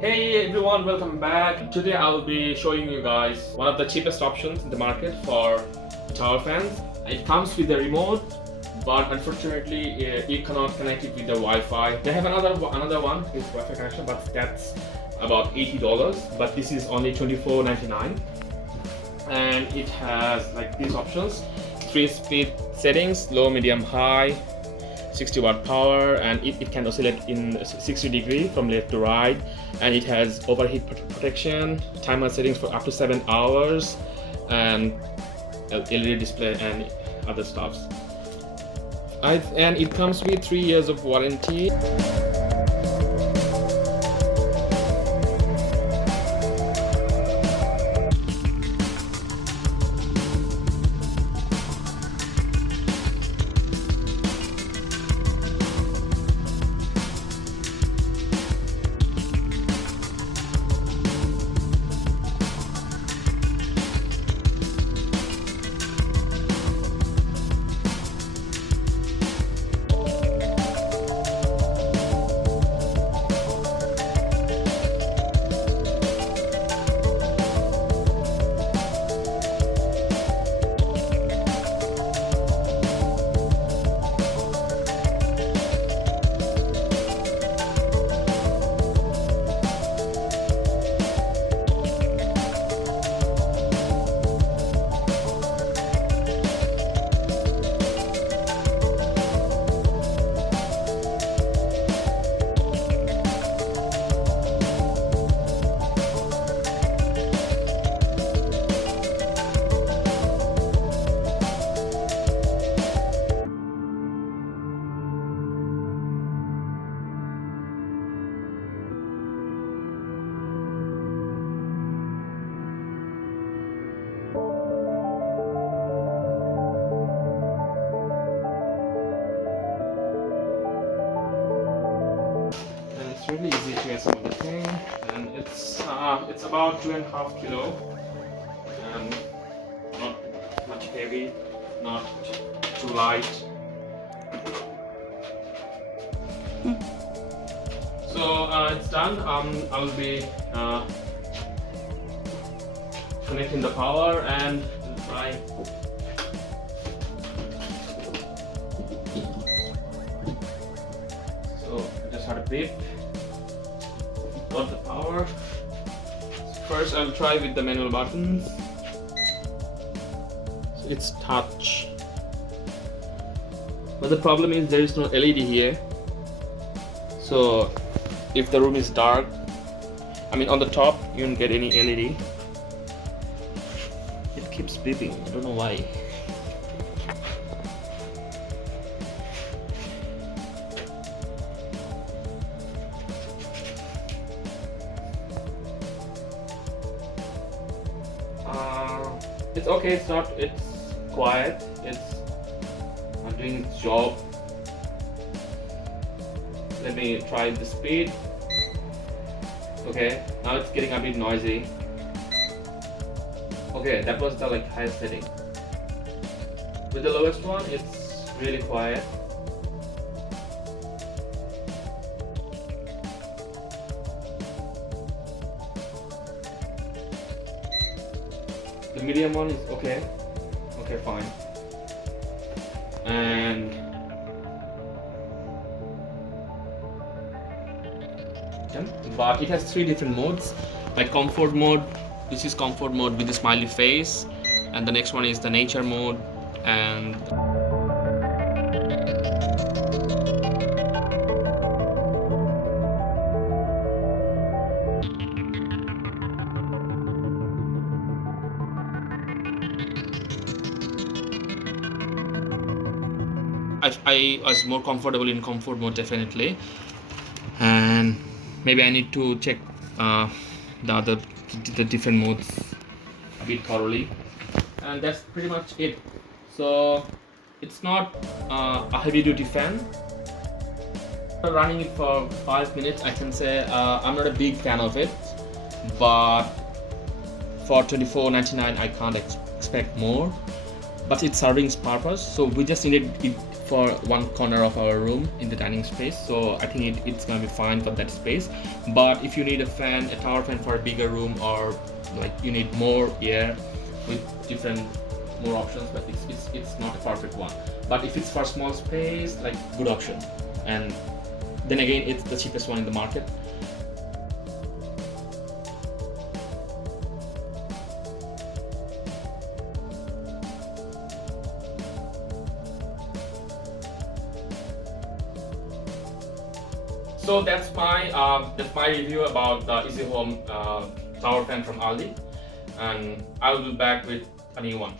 Hey everyone, welcome back. Today I will be showing you guys one of the cheapest options in the market for tower fans. It comes with a remote, but unfortunately you cannot connect it with the Wi-Fi. They have another one with Wi-Fi connection, but that's about $80. But this is only $24.99, and it has like these options: 3-speed settings, low, medium, high. 60 watt power, and it can oscillate in 60 degrees from left to right, and it has overheat protection, timer settings for up to 7 hours, and LED display and other stuffs. And it comes with 3 years of warranty. It's really easy to assemble the thing, and it's about 2.5 kilo, and not much heavy, not too light. So it's done. I'll be connecting the power and try. So I just had a beep. Got the power. First I'll try with the manual buttons. So it's touch, but the problem is there is no LED here. So if the room is dark, on the top you don't get any LED. It keeps beeping, I don't know why. It's okay, it's quiet, it's doing its job. Let me try the speed. Okay, now it's getting a bit noisy. Okay, that was the highest setting. With the lowest one, it's really quiet. The medium one is okay, fine. And but it has 3 different modes, like comfort mode. This is comfort mode with the smiley face, and the next one is the nature mode, and I was more comfortable in comfort mode, definitely, and maybe I need to check the different modes a bit thoroughly, and that's pretty much it. So it's not a heavy duty fan. Running it for 5 minutes, I can say I'm not a big fan of it, but for $24.99 I can't expect more. But it's serving its purpose, so we just needed it for one corner of our room in the dining space, so I think it's gonna be fine for that space. But if you need a tower fan for a bigger room, or like you need more air with different more options, but it's not a perfect one. But if it's for small space, like, good option. And then again, it's the cheapest one in the market. So that's my review about the Easy Home tower fan from ALDI, and I'll be back with a new one.